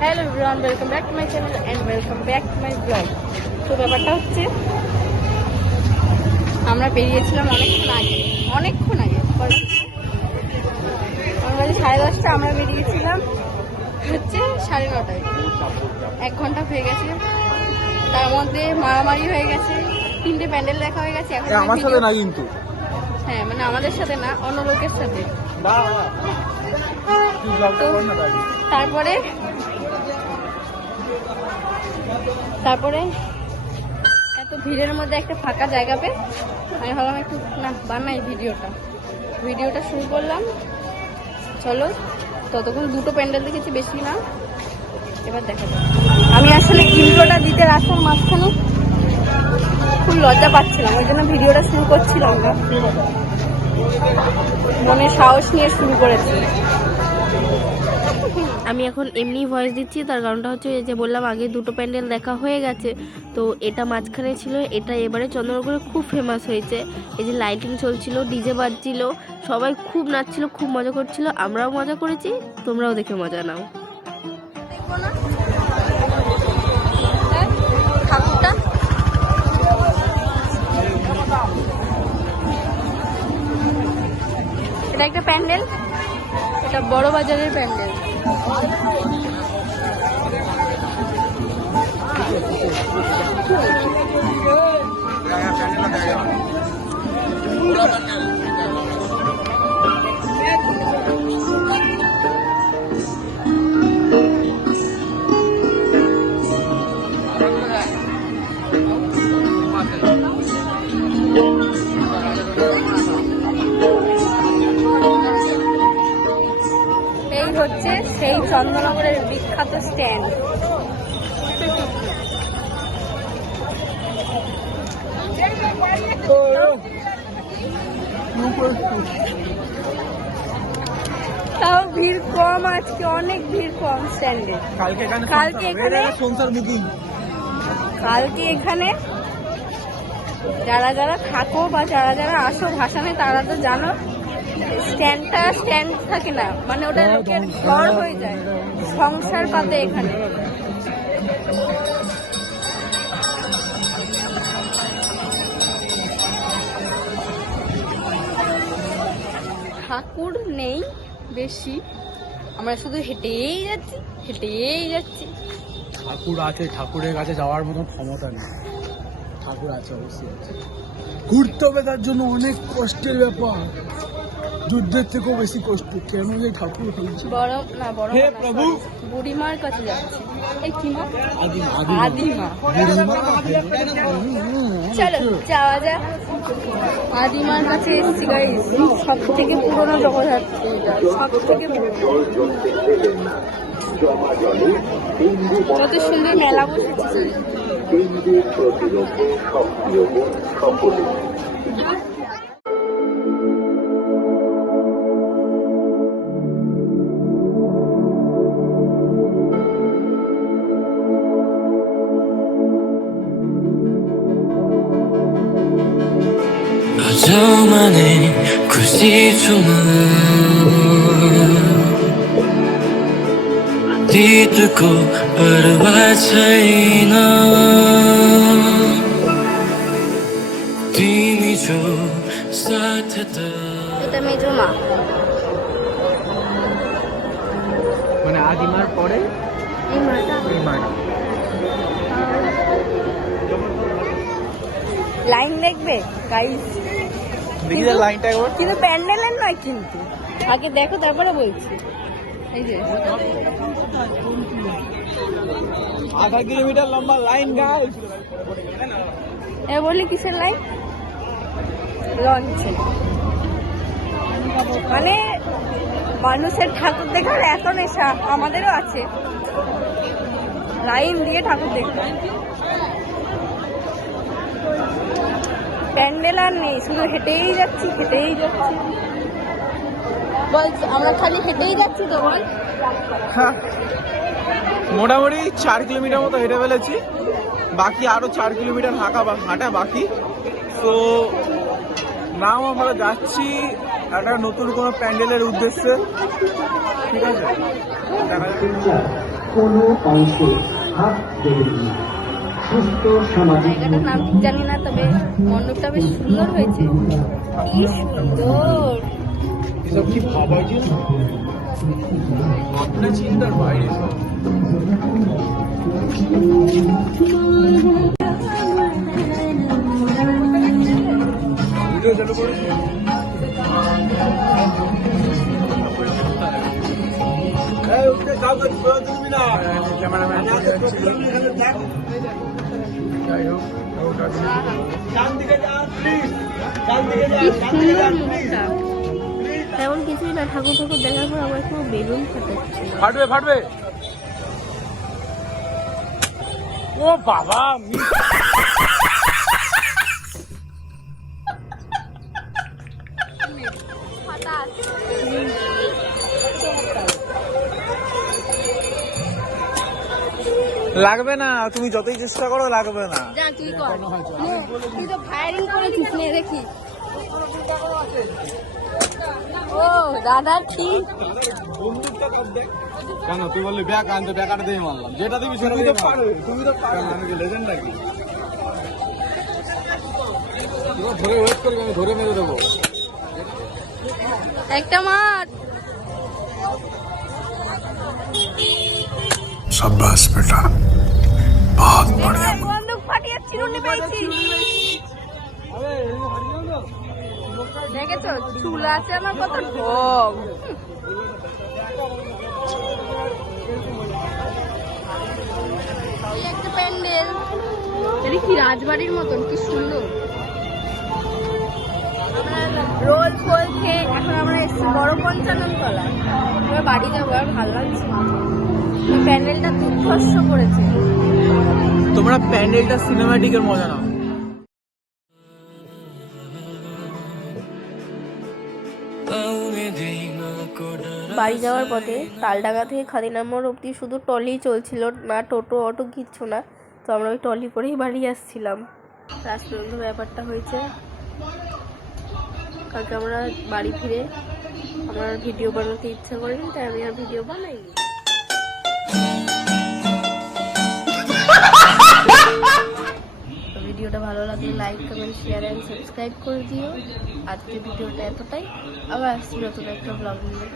Hello everyone, welcome back to my channel and welcome back to my blog. তো ব্যাপারটা হচ্ছে আমরা বেরিয়েছিলাম অনেকক্ষণ আগে আমার বাজে 10:30, আমরা বেরিয়েছিলাম হচ্ছে 9:30। 1 ঘন্টা হয়ে গেছে, তার মধ্যে মারামারি হয়ে গেছে, 3টে প্যান্ডেল দেখা হয়ে গেছে। এখন আমার সাথে না কিন্তু, হ্যাঁ মানে আমাদের সাথে না, অন্য লোকের সাথে। তারপরে এত ভিড়ের মধ্যে একটা ফাঁকা জায়গা পেয়ে আমি ভাবলাম একটু না বানাই ভিডিওটা শুরু করলাম। চলো, ততক্ষণ 2টো প্যান্ডেল দেখেছি, বেশি না। এবার দেখা যাক। আমি আসলে ইন্ট্রোটা দিতে রাস্তার মাঝখানে খুব লজ্জা পাচ্ছিলাম, ওই জন্য ভিডিওটা শুরু করছিলাম না, মনে সাহস নিয়ে শুরু করেছি। আমি এখন এমনি ভয়েস দিচ্ছি, তার কারণটা হচ্ছে যে বললাম আগে 2টো প্যান্ডেল দেখা হয়ে গেছে, তো এটা মাঝখানে ছিল। এটা এবারে চন্দননগরে খুব ফেমাস হয়েছে। এই যে লাইটিং চলছিল, ডিজে বাজছিল, সবাই খুব নাচছিল, খুব মজা করছিল। আমরাও মজা করেছি, তোমরাও দেখে মজা নাও। এটা একটা প্যান্ডেল, এটা বড় বাজারের প্যান্ডেল। এই হচ্ছে সেই চন্দননগরের বিখ্যাত স্ট্যান্ড। তাও ভিড় কম আজকে, অনেক ভিড় কম স্ট্যান্ডে। কালকে এখানে যারা যারা থাকো বা যারা যারা আসো ভাসানে, তারা তো জানো স্ট্যান্ড থাকে না, মানে ওটা লোকের ঘর হয়ে যায়, সংসার পাতে এখানে। ঠাকুর নেই বেশি, আমরা শুধু হেঁটেই যাচ্ছি। ঠাকুর আছে, ঠাকুরের কাছে যাওয়ার মতন ক্ষমতা নেই। ঠাকুর আছে, অবশ্যই আছে, ঘুরতে হবে, তার জন্য অনেক কষ্টের ব্যাপার, যুদ্ধের থেকেও বেশি কষ্ট। কেন যে ঠাকুর বড় হে প্রভু বুড়িমার কাছে যাচ্ছি। এই কি মা? আদিমা। চলো যাওয়া যাক। আদিমার কাছে এসেছি গাইস, সব থেকে পুরোনো জগদ্ধাত্রী, সব থেকে কত সুন্দর মেলা বসেছে। 저만의 그 시점은 뒤뜨고 얼어와차이나 뒤미죠 사태다 এটা মেজমা, মানে আদিমার পরে এই মাটা লাইন দেখবে গাইস, কিন্তু প্যান্ডেলের নয়, কিন্তু আগে দেখো তারপরে বলছি। এই যে 0.5 কিলোমিটার লম্বা লাইন গাইস। এ বলি কিসের লাইন? লঞ্চে। মানে মানুষের ঠাকুর দেখার এত নেশা, আমাদেরও আছে, লাইন দিয়ে ঠাকুর দেখতে। প্যান্ডেল আর নেই, শুধু হেঁটেই যাচ্ছি। বলছি আমরা খালি হেঁটেই যাচ্ছি তো বল। মোটামুটি 4 কিলোমিটার মতো হেঁটে ফেলেছি, বাকি আরো 4 কিলোমিটার হাঁটা বাকি। তো নাও আমরা যাচ্ছি একটা নতুন কোনো প্যান্ডেলের উদ্দেশ্যে, ঠিক আছে? দেখা যাক। কোনো অংশে হাত দেবেন না। সুস্থ সামাজিক জায়গাটার নাম ঠিক জানি না, তবে মণ্ডপটা বেশ সুন্দর হয়েছে। কি সুন্দর! এসব কি ভাবা যায় না, আপনার চিন্তার বাইরে সব। ভিডিও চালু করেছে। যাই হোক, কি সুন্দর মুখটা। তেমন কিছুই না, ঠাকুর ঠাকুর দেখার পর আমার একটু বেলুন ফাটাচ্ছে। ফাটবে ফাটবে। ও বাবা, লাগবে না, তুমি যতই চেষ্টা করো লাগবে না। যা তুই কর, তুই তো ফায়ারিং করেছিস, নে দেখি। ও দাদা ঠিক। কেন তুই বললি ব্যাগ আনতে, ব্যাগটা দিয়ে মারলাম, যেটা দিবি সেটা দিয়ে পারবে। তুমি তো পারবে, আমি কি লেজেন্ড নাকি? ধরে ওয়েট করবি, আমি ধরে মেরে দেবো। একটা মার। शाबाश बेटा, बहुत बढ़िया। বন্দুক ফাটিয়ে চিরুনি পেয়েছি। দেখেছো চুল আছে আমার, কত ঢং। এই একটা প্যান্ডেল, এটা কি রাজবাড়ির মতন, কি সুন্দর। রোল ফোল খেয়ে এখন আমরা এসেছি বড় পঞ্চানন তলা। এবার বাড়ি যাবো, আর ভালো লাগছে। এই প্যান্ডেলটা দুর্ধর্ষ করেছে। তোমরা প্যান্ডেলটা সিনেমাটিকের মজা নাও। বাড়ি যাওয়ার পথে তালডাঙ্গা থেকে খাদিনা মোড় অব্দি শুধু টলি চলছিল, না টোটো অটো কিচ্ছু না। তো আমরা ওই টলি করেই বাড়ি আসছিলাম। রাজপর্যন্ত ব্যাপারটা হয়েছে। কালকে আমরা বাড়ি ফিরে আমার ভিডিও বানাতে ইচ্ছা করেনি, তাই আমি আর ভিডিও বানাইনি। ভিডিওটা ভালো লাগলে like comment share and subscribe করে দিও। আজকে ভিডিওটা এতটাই, আবার আসছি নতুন একটা ব্লগ নিয়ে।